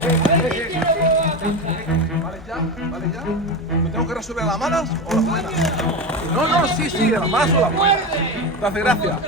Vale ya, vale ya. ¿Me tengo que resolver las malas o las buenas? No, no, sí, sí, las malas o las buenas. Gracias, gracias.